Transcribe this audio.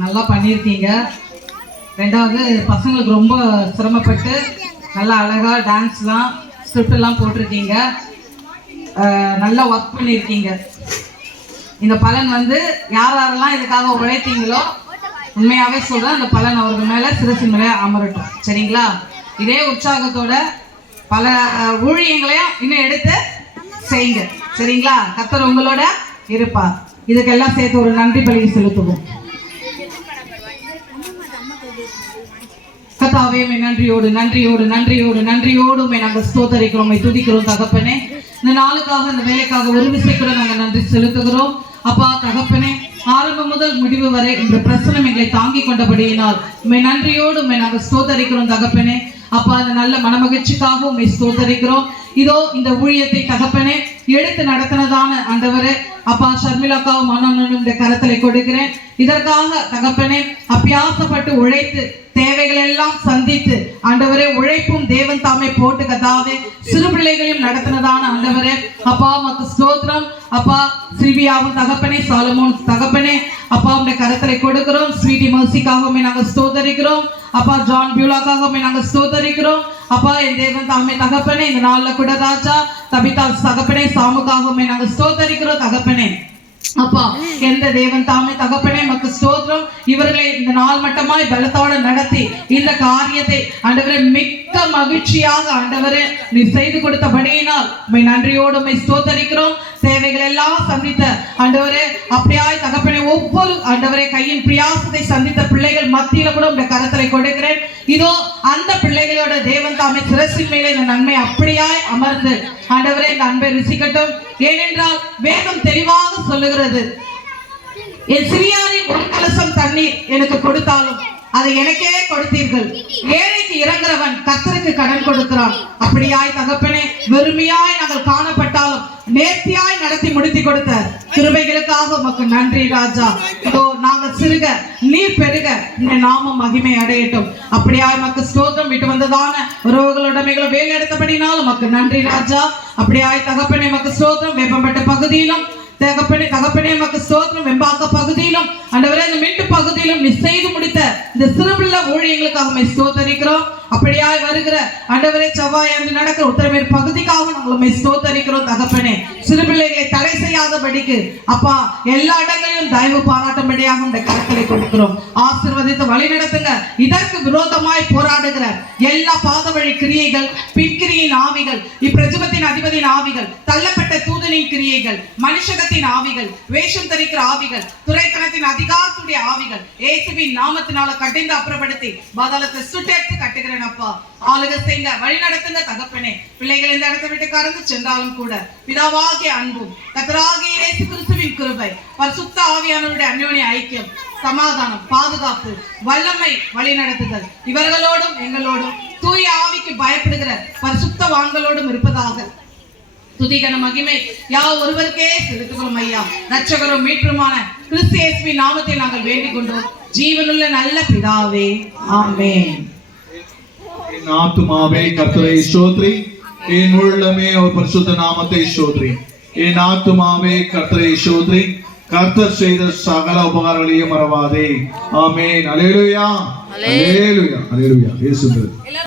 நல்லா பண்ணியிருக்கீங்க. ரெண்டாவது பசங்களுக்கு ரொம்ப சிரமப்பட்டு நல்லா அழகாக டான்ஸ்லாம் ஸ்கிரிப்டெல்லாம் போட்டிருக்கீங்க. நல்லா ஒர்க் பண்ணியிருக்கீங்க. இந்த பலன் வந்து யாரெல்லாம் இதுக்காக உழைத்தீங்களோ உண்மையாகவே சொல்கிறேன், அந்த பலன் அவர்கள் மேலே சிரசின் மேலே அமரட்டும். சரிங்களா? இதே உற்சாகத்தோட பல ஊழியங்களையும் இன்னும் எடுத்து செய்யுங்க. சரிங்களா? கர்த்தர் உங்களோட இருப்பார். இதுக்கெல்லாம் சேர்த்து ஒரு நன்றி பலியை செலுத்துவோம். கர்த்தாவே, நன்றியோடு நன்றியோடு நன்றியோடு நன்றியோடு நாங்கள் ஸ்தோத்தரிக்கிறோம், துதிக்கிறோம் தகப்பனே. இந்த நாளுக்காக இந்த வேலைக்காக ஒரு விசை கூட நாங்கள் நன்றி செலுத்துகிறோம். அப்பா தகப்பனே, ஆரம்பம் முதல் முடிவு வரை இந்த பிரசனம் எங்களை தாங்கி கொண்டபடியினால் நன்றியோடு நாங்கள் ஸ்தோத்தரிக்கிறோம் தகப்பனே. அப்பா, அந்த நல்ல மனமகிழ்ச்சிக்காக உண்மை ஸ்தோத்தரிக்கிறோம். இதோ இந்த ஊழியத்தை தகப்பனே எடுத்து நடத்தினதான ஆண்டவரே அப்பா ஷர்மிளாக்காவும் மன்னனுடைய கரத்திலே கொடுக்கிறேன். இதற்காக தகப்பனே அபியாசப்பட்டு உழைத்து தேவைகள் எல்லாம் சந்தித்து ஆண்டவரே உழைப்பும் தேவன் தாமே போட்டு கதாவே சிறு பிள்ளைகளையும் நடத்தினதான ஆண்டவரே அப்பா மக்கு ஸ்தோத்திரம். அப்பா சில்வியாவும் தகப்பனே, சாலமோன் தகப்பனே அப்பா உடைய கரத்திலே கொடுக்கிறோம். ஸ்வீட்டி மர்சிக்காகவுமே நாங்கள் ஸ்தோத்தரிக்கிறோம். அப்பா ஜான் பியூலாக்காகவுமே நாங்கள் ஸ்தோத்தரிக்கிறோம். அப்பா என் தேவன் தாமே தகப்பனே இந்த நாளில் கூட ராஜா தபிதா தகப்பனே சாமுக்காகவுமே நாங்கள் ஸ்தோத்தரிக்கிறோம் தகப்பனே. அப்பா எந்த தேவன் தாமே தகப்பனே மக்கு ஸ்தோத்திரம். இவர்களை இந்த நாள் மட்டமாய் பலத்தோட நடத்தி இந்த காரியத்தை ஆண்டவரே மிக்க மகிழ்ச்சியாக ஆண்டவரே நீ செய்து கொடுத்தபடியினால் நன்றியோடு ஸ்தோத்தரிக்கிறோம். தேவைகள் எல்லாம் சந்தித்த ஆண்டவரே அப்படியாய் தகப்பனே ஒவ்வொரு ஆண்டவரே கையின் பிரியாசத்தை சந்தித்த பிள்ளைகள் மத்தியில கூட உங்க கரத்திலே கொடுக்கிறேன். இதோ அந்த பிள்ளைகளோட தேவன் தாமே சிரசின் மேலே இந்த நன்மை அப்படியாய் அமர்ந்து ஆண்டவரே இந்த அன்பை ருசிக்கட்டும். ஏனென்றால் வேதம் தெளிவாக சொல்லுகிறது, என் சிறியாரின் ஒரு கலசம் தண்ணீர் எனக்கு கொடுத்தாலும் அதை எனக்கே கொடுத்தீர்கள். ஏழைக்கு இறங்குறவன் கர்த்தருக்கு கடன் கொடுக்கிறான். அப்படியாய் தகப்பனே வெறுமையாய் நாங்கள் காணப்பட்டாலும் நேர்த்தியாய் நடத்தி முடித்து கொடுத்த கிருபைகளுக்காக உமக்கு நன்றி ராஜா. இதோ நாங்கள் சிறுக நீர் பெருக இந்த நாமம் மகிமை அடையட்டும். அப்படியாய் மக்கு ஸ்தோத்திரம். விட்டு வந்ததான உறவுகளோடமைகளை வேலை எடுத்தபடினாலும் மக்கு நன்றி ராஜா. அப்படியாய் தகப்பனே மக்கு ஸ்தோத்திரம். வேப்பம்பட்ட பகுதியிலும் தகப்பனே மக்கு ஸ்தோத்திரம். வெம்பாக்க பகுதியிலும் ஆண்டவரே இந்த மீட்டு பகுதியிலும் நீ செய்து முடித்த இந்த சிறுபிள்ளை ஊழியங்களுக்காக ஸ்தோத்தரிக்கிறோம். அப்படியாய் வருகிற ஆண்டவரே செவ்வாய் என்று நடக்கிற உத்தரமேற் பகுதிக்காக நாங்கள் ஸ்தோத்தரிக்கிறோம் தகப்பனே. சிறுபிள்ளைகளை தடை செய்யாதபடிக்கு அப்பா எல்லா இடங்களிலும் தயவு பாராட்டும்படியாக இந்த கரங்களை கொடுக்கிறோம். ஆசீர்வதித்து வழி நடத்துங்க. இதற்கு விரோதமாய் போராடுகிற எல்லா பாத வழி கிரியைகள், பின்கிரியின் ஆவிகள், இப்பிரஜபத்தின் அதிபதியின் ஆவிகள், தள்ளப்பட்ட தூதனின் கிரியைகள், மனுஷகத்தின் ஆவிகள், வேஷம் தரிக்கிற ஆவிகள், துரைத்தனத்தின் அதிகாரத்துடைய ஆவிகள் இயேசுவின் நாமத்தினால கட்டிந்து அப்புறப்படுத்தி பாதாளத்தை சுட்டெடுத்து கட்டுகிறேன். அப்பா ஆளுக செய்யுங்க, வழி நடத்துங்க தகப்பனே. பிள்ளைகள் இந்த இடத்தை விட்டு கடந்து சென்றாலும் கூட பிதாவாகிய அன்பும் கர்த்தராகிய இயேசு கிறிஸ்துவின் கிருபை, பரிசுத்த ஆவியானவருடைய அந்யோன்ய ஐக்கியம், சமாதானம், பாதுகாப்பு, வல்லமை, வழி நடத்துதல் இவர்களோடும் எங்களோடும் தூய ஆவிக்கு பயப்படுகிற பரிசுத்தவான்களோடும் இருப்பதாக. துதிகன மகிமை யா ஒருவருக்கே செலுத்துகிறோம் ஐயா. ரட்சகரும் மீட்பருமான கிறிஸ்து இயேசுவின் நாமத்தில் நாங்கள் வேண்டிக் கொண்டோம் ஜீவனுள்ள நல்ல பிதாவே, ஆமென். என் ஆத்துமாவே கர்த்தரை ஸ்தோத்திரி, என் உள்ளமே அவர் பரிசுத்த நாமத்தை ஸ்தோத்திரி. என் ஆத்துமாவே கர்த்தரை ஸ்தோத்திரி, கர்த்தர் செய்த சகல உபகாரங்களையும் மறவாதே. ஆமென். அல்லேலூயா, அல்லேலூயா, அல்லேலூயா. இயேசுவே